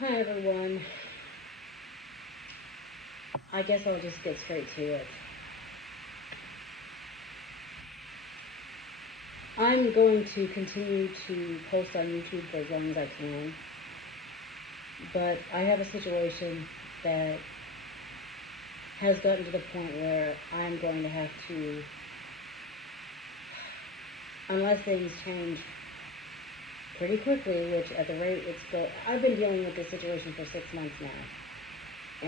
Hi everyone. I guess I'll just get straight to it. I'm going to continue to post on YouTube for as long as I can, but I have a situation that has gotten to the point where I'm going to have to, unless things change pretty quickly, which at the rate I've been dealing with this situation for 6 months now,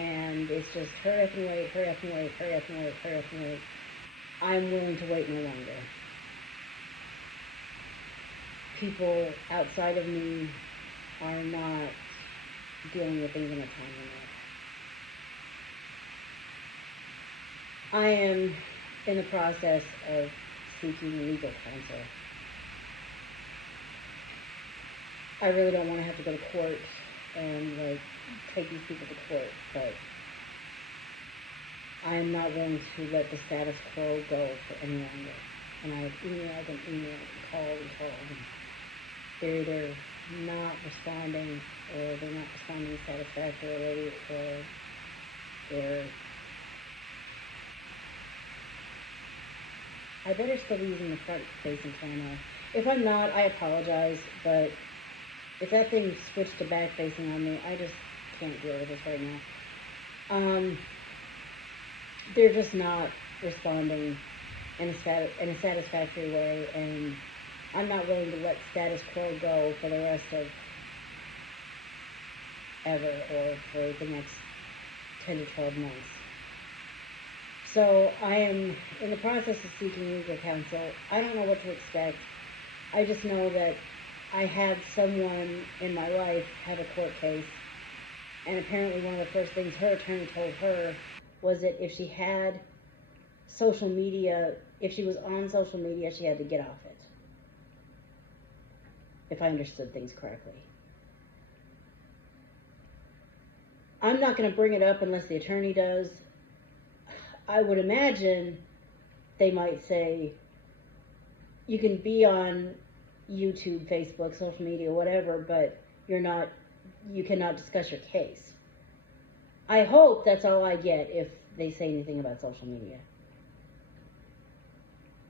and it's just hurry up and wait, hurry up and wait, hurry up and wait, hurry up and wait. I'm willing to wait no longer. People outside of me are not dealing with things in a timely manner. I am in the process of seeking legal counsel. I really don't want to have to go to court and take these people to court, but I am not willing to let the status quo go for any longer. And I have emailed and called and they're either not responding, or they're not responding satisfactorily, or they're... I better still be using the front-facing camera. If I'm not, I apologize, but if that thing switched to back-facing on me, I just can't deal with this right now. They're just not responding in a satisfactory way, and I'm not willing to let status quo go for the rest of ever, or for the next 10 to 12 months. So I am in the process of seeking legal counsel. I don't know what to expect. I just know that I had someone in my life have a court case, and apparently one of the first things her attorney told her was that if she had social media, if she was on social media, she had to get off it. If I understood things correctly. I'm not going to bring it up unless the attorney does. I would imagine they might say, you can be on YouTube, Facebook, social media, whatever, but you cannot discuss your case. I hope that's all I get if they say anything about social media.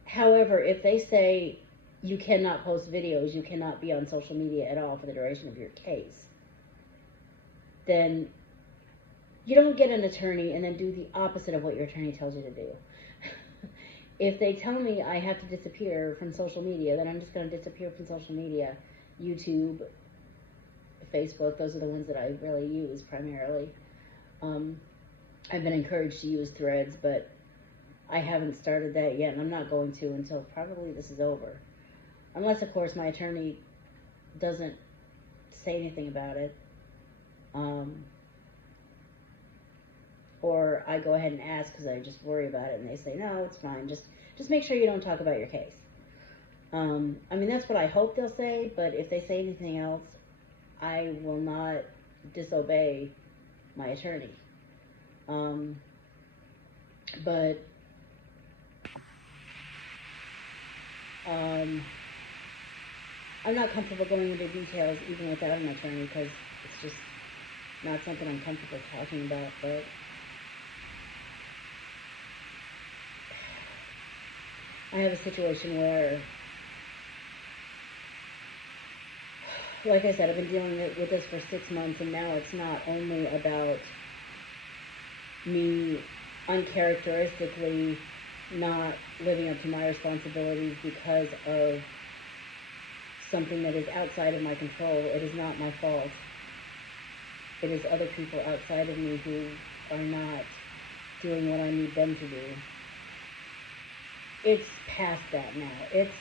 However, if they say you cannot post videos, you cannot be on social media at all for the duration of your case, then you don't get an attorney and then do the opposite of what your attorney tells you to do. If they tell me I have to disappear from social media, then I'm just going to disappear from social media. YouTube, Facebook, those are the ones that I really use primarily. I've been encouraged to use Threads, but I haven't started that yet, and I'm not going to until probably this is over. Unless, of course, my attorney doesn't say anything about it. Or I go ahead and ask because I just worry about it, and they say, no, it's fine. Just make sure you don't talk about your case. I mean, that's what I hope they'll say, but if they say anything else, I will not disobey my attorney. But I'm not comfortable going into details even without an attorney, because it's just not something I'm comfortable talking about. But I have a situation where, like I said, I've been dealing with this for 6 months, and now it's not only about me uncharacteristically not living up to my responsibilities because of something that is outside of my control. It is not my fault. It is other people outside of me who are not doing what I need them to do. It's past that now. It's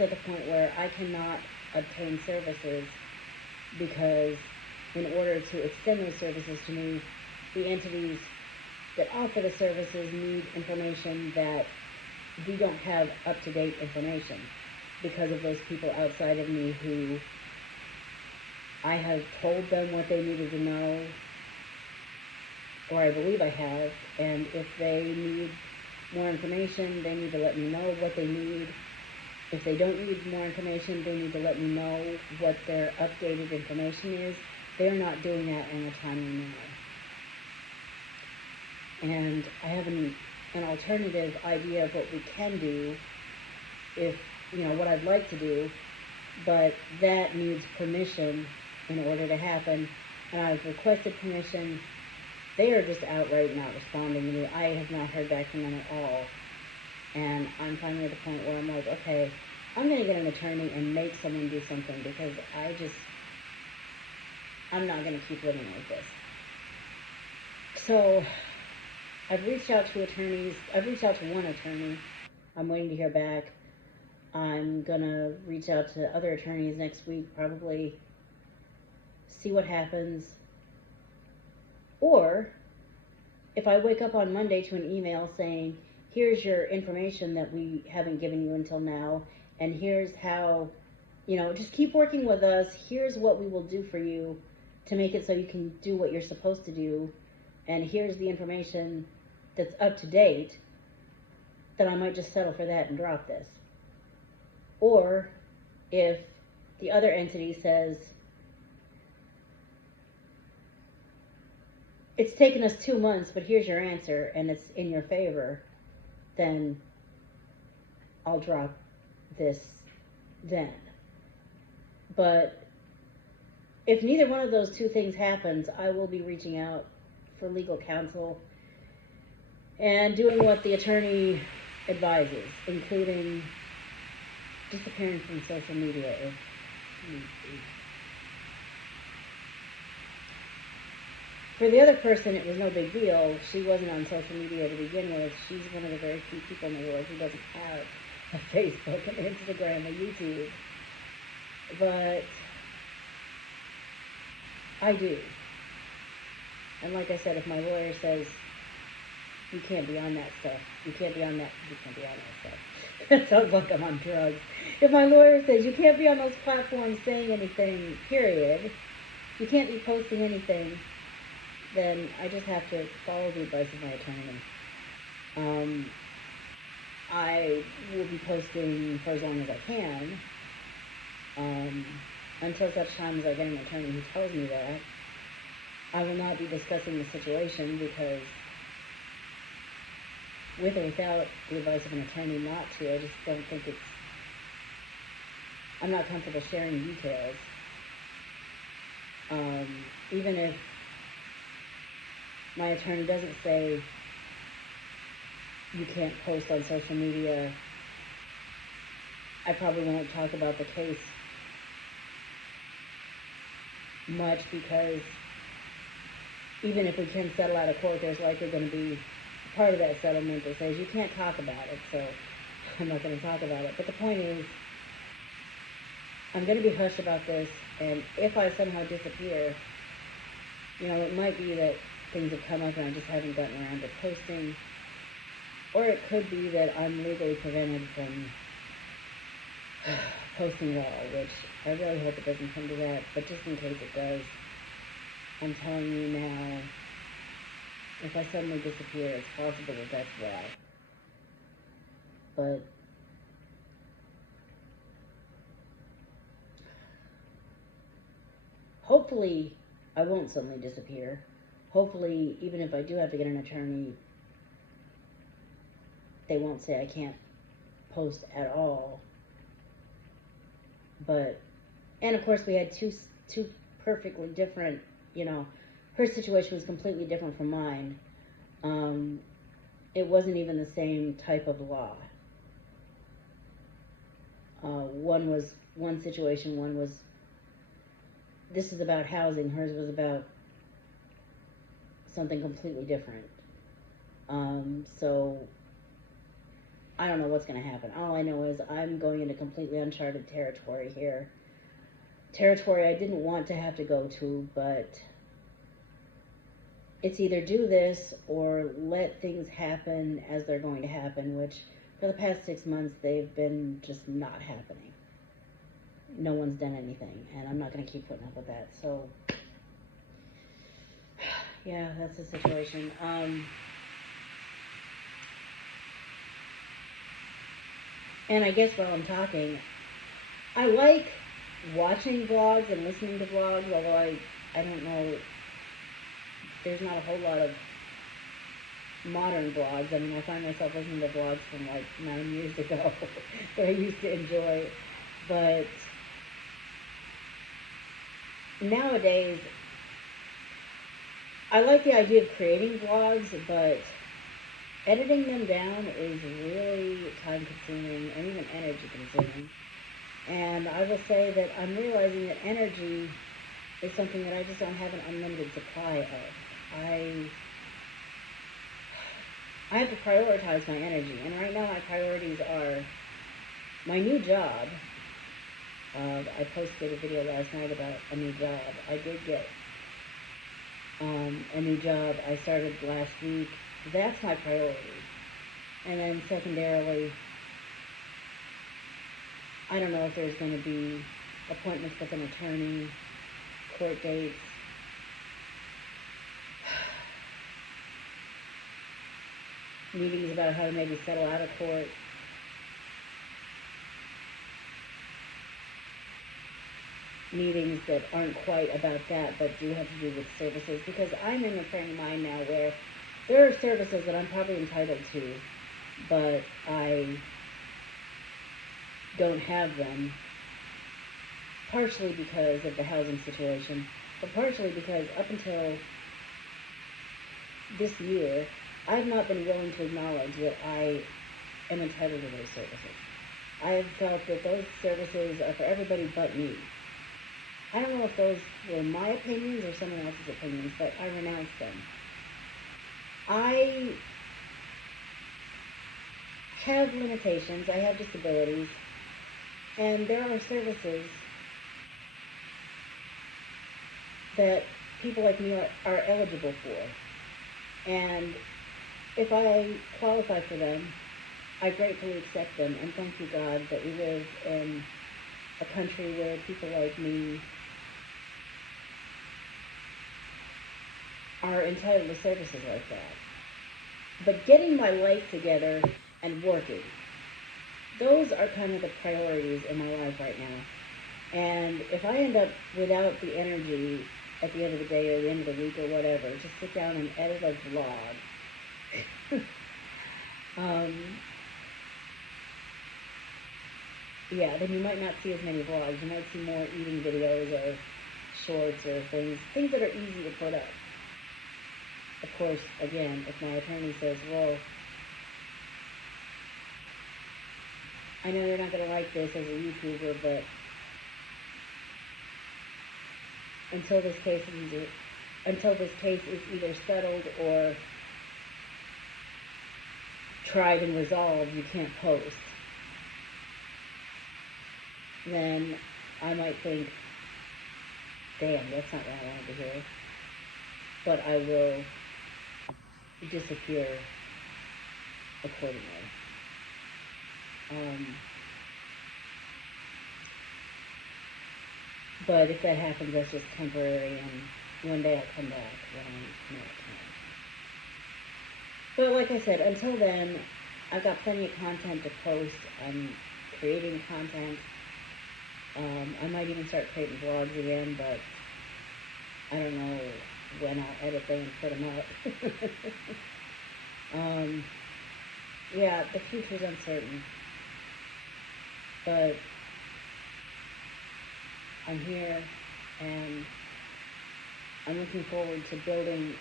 at the point where I cannot obtain services because in order to extend those services to me, the entities that offer the services need information that we don't have up-to-date information because of those people outside of me who I have told them what they needed to know, or I believe I have, and if they need more information, they need to let me know what they need. If they don't need more information, they need to let me know what their updated information is, they're not doing that in a timely manner. And I have an alternative idea of what we can do, if, what I'd like to do, but that needs permission in order to happen. And I've requested permission. They are just outright not responding to me. I have not heard back from them at all. And I'm finally at the point where I'm like, okay, I'm going to get an attorney and make someone do something, because I'm not going to keep living like this. So I've reached out to attorneys. I've reached out to one attorney. I'm waiting to hear back. I'm going to reach out to other attorneys next week, probably, see what happens. Or if I wake up on Monday to an email saying, here's your information that we haven't given you until now, and here's how, just keep working with us. Here's what we will do for you to make it so you can do what you're supposed to do. And here's the information that's up to date, then I might just settle for that and drop this. Or if the other entity says, it's taken us 2 months, but here's your answer, and it's in your favor, then I'll drop this then. But if neither one of those two things happens, I will be reaching out for legal counsel and doing what the attorney advises, including disappearing from social media if need be. For the other person, it was no big deal. She wasn't on social media to begin with. She's one of the very few people in the world who doesn't have a Facebook, an Instagram, a YouTube. But I do. And like I said, if my lawyer says, you can't be on that stuff, you can't be on that stuff. That sounds like I'm on drugs. If my lawyer says, you can't be on those platforms saying anything, period, you can't be posting anything, then I just have to follow the advice of my attorney. I will be posting for as long as I can, until such time as I get an attorney who tells me that. I will not be discussing the situation, because with or without the advice of an attorney not to, I just don't think I'm not comfortable sharing details. Even if my attorney doesn't say you can't post on social media, I probably won't talk about the case much, because even if we can settle out of court, there's likely going to be part of that settlement that says you can't talk about it, so I'm not going to talk about it. But the point is, I'm going to be hush about this, and if I somehow disappear, it might be that things have come up and I just haven't gotten around to posting, or it could be that I'm legally prevented from posting at all, which I really hope it doesn't come to that, but just in case it does, I'm telling you now, if I suddenly disappear, it's possible that that's why. But hopefully I won't suddenly disappear. Hopefully, even if I do have to get an attorney, they won't say I can't post at all. But, and of course we had two perfectly different, her situation was completely different from mine. It wasn't even the same type of law. One situation was, this is about housing, hers was about something completely different. So I don't know what's going to happen. All I know is I'm going into completely uncharted territory here. Territory I didn't want to have to go to, but it's either do this or let things happen as they're going to happen, which for the past 6 months they've been just not happening. No one's done anything, and I'm not going to keep putting up with that. So yeah, that's the situation. And I guess while I'm talking, I like watching vlogs and listening to vlogs, although I don't know, there's not a whole lot of modern vlogs. I mean, I find myself listening to vlogs from like 9 years ago that I used to enjoy. But nowadays, I like the idea of creating vlogs, but editing them down is really time consuming and even energy consuming. And I will say that I'm realizing that energy is something that I just don't have an unlimited supply of. I have to prioritize my energy, and right now my priorities are my new job. I posted a video last night about a new job. I did get a new job. I started last week. That's my priority. And then secondarily, I don't know if there's going to be appointments with an attorney, court dates. Meetings about how to maybe settle out of court. Meetings that aren't quite about that, but do have to do with services, because I'm in a frame of mind now where there are services that I'm probably entitled to, but I don't have them, partially because of the housing situation, but partially because up until this year, I've not been willing to acknowledge that I am entitled to those services. I have felt that those services are for everybody but me. I don't know if those were my opinions or someone else's opinions, but I renounced them. I have limitations, I have disabilities, and there are services that people like me are eligible for. And if I qualify for them, I gratefully accept them, and thank you, God, that we live in a country where people like me are entitled to services like that. But getting my life together and working, those are kind of the priorities in my life right now. And if I end up without the energy at the end of the day or the end of the week or whatever to sit down and edit a vlog, yeah, then you might not see as many vlogs. You might see more eating videos or shorts or things that are easy to put up. Of course, again, if my attorney says, well, I know you're not going to like this as a YouTuber, but until this case is either settled or tried and resolved, you can't post, then I might think, damn, that's not what I wanted to hear. But I will disappear accordingly. But if that happens, that's just temporary, and one day I'll come back when I know it's time. But like I said, until then, I've got plenty of content to post. I'm creating content. I might even start creating vlogs again, but I don't know when I'll edit them and put them out. Yeah, the future's uncertain. But I'm here, and I'm looking forward to building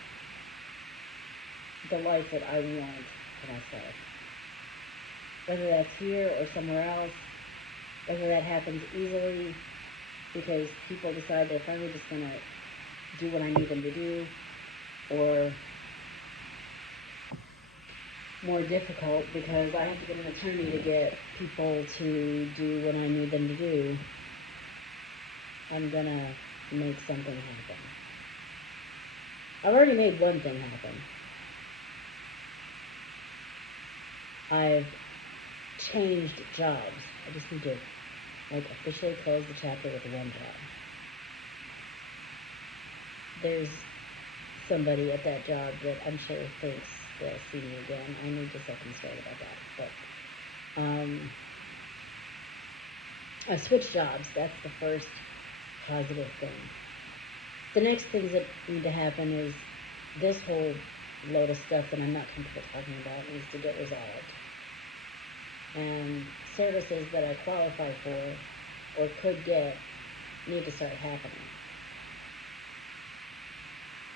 the life that I want for myself. Whether that's here or somewhere else, whether that happens easily because people decide they're finally just going to do what I need them to do, or more difficult because I have to get an attorney to get people to do what I need them to do. I'm gonna make something happen. I've already made one thing happen. I've changed jobs. I just need to officially close the chapter with one job. There's somebody at that job that I'm sure thinks they'll see me again. I need to set them straight about that. But I switched jobs. That's the first positive thing. The next things that need to happen is this whole load of stuff that I'm not comfortable talking about needs to get resolved. And services that I qualify for or could get need to start happening.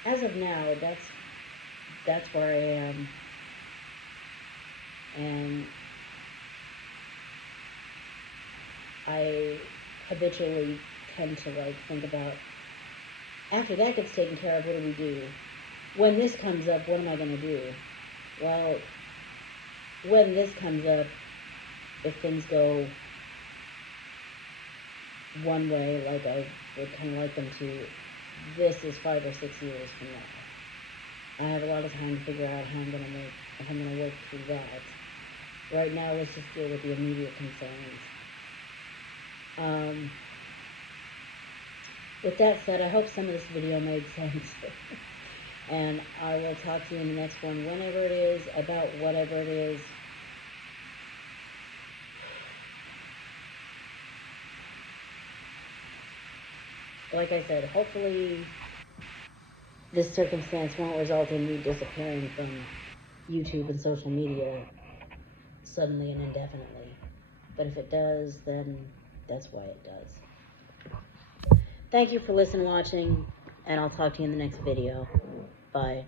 As of now, that's where I am. And I habitually tend to think about, after that gets taken care of, what do we do? When this comes up, what am I going to do? Well, when this comes up, if things go one way, like I would kind of like them to, this is 5 or 6 years from now. I have a lot of time to figure out how I'm going to work through that. Right now, let's just deal with the immediate concerns. With that said, I hope some of this video made sense. And I will talk to you in the next one, whenever it is, about whatever it is. Like I said, hopefully this circumstance won't result in me disappearing from YouTube and social media suddenly and indefinitely. But if it does, then that's why it does. Thank you for listening, watching, and I'll talk to you in the next video. Bye.